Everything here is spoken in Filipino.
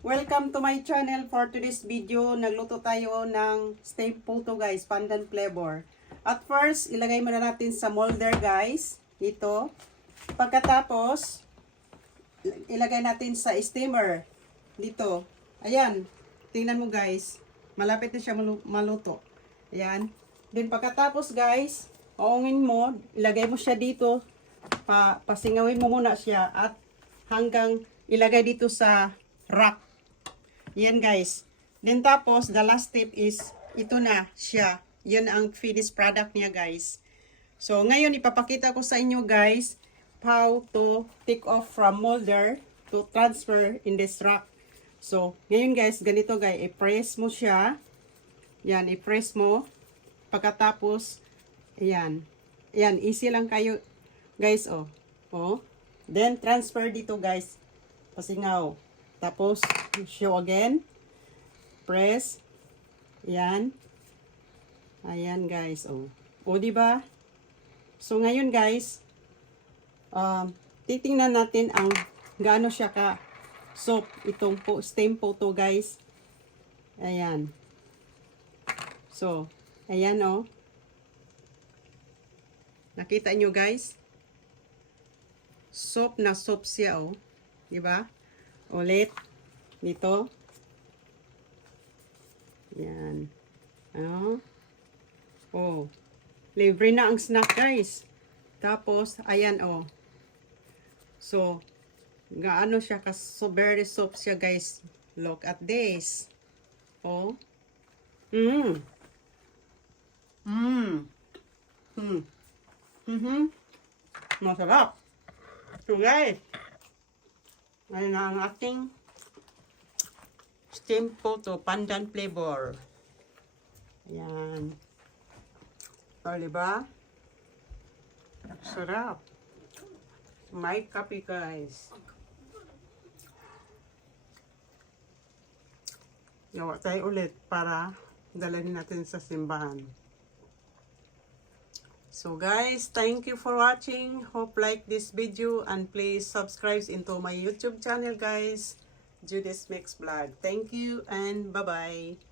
Welcome to my channel. For today's video, nagluto tayo ng steamed puto guys, pandan flavor. At first, ilagay muna natin sa molder guys, dito. Pagkatapos, ilagay natin sa steamer, dito. Ayan, tingnan mo guys, malapit na siya maluto. Ayan. Then pagkatapos guys, oongin mo, ilagay mo siya dito, pasingawin mo muna siya at hanggang ilagay dito sa rack. Yan guys. Then tapos, the last step is, ito na siya. Yan ang finished product niya guys. So, ngayon ipapakita ko sa inyo guys, how to take off from molder to transfer in this rack. So, ngayon guys, ganito guys, i-press mo siya. Yan, i-press mo. Pagkatapos, ayan. Ayan, easy lang kayo guys, oh. Oh. Then, transfer dito guys. Pasingaw. Tapos, show again. Press. Ayan. Ayan guys, oh. O, diba? So, ngayon guys, titingnan natin ang gaano siya ka soap itong steamed puto guys. Ayan. So, ayan oh. Nakita nyo guys? Soap na soap siya oh. Diba? Ulit. Dito. Yan. Oh. Oh. Libre na ang snack guys. Tapos, ayan oh. So, gaano siya so very soft siya guys. Look at this. Oh. Masarap. So guys, ayun na ang ating steamed puto pandan flavor. Ayan. O, diba? Sarap. May kape guys. Gawa tayo ulit para dalhin natin sa simbahan. So guys, thank you for watching. Hope like this video and please subscribe into my YouTube channel guys, Judith Mix Vlog. Thank you and bye-bye.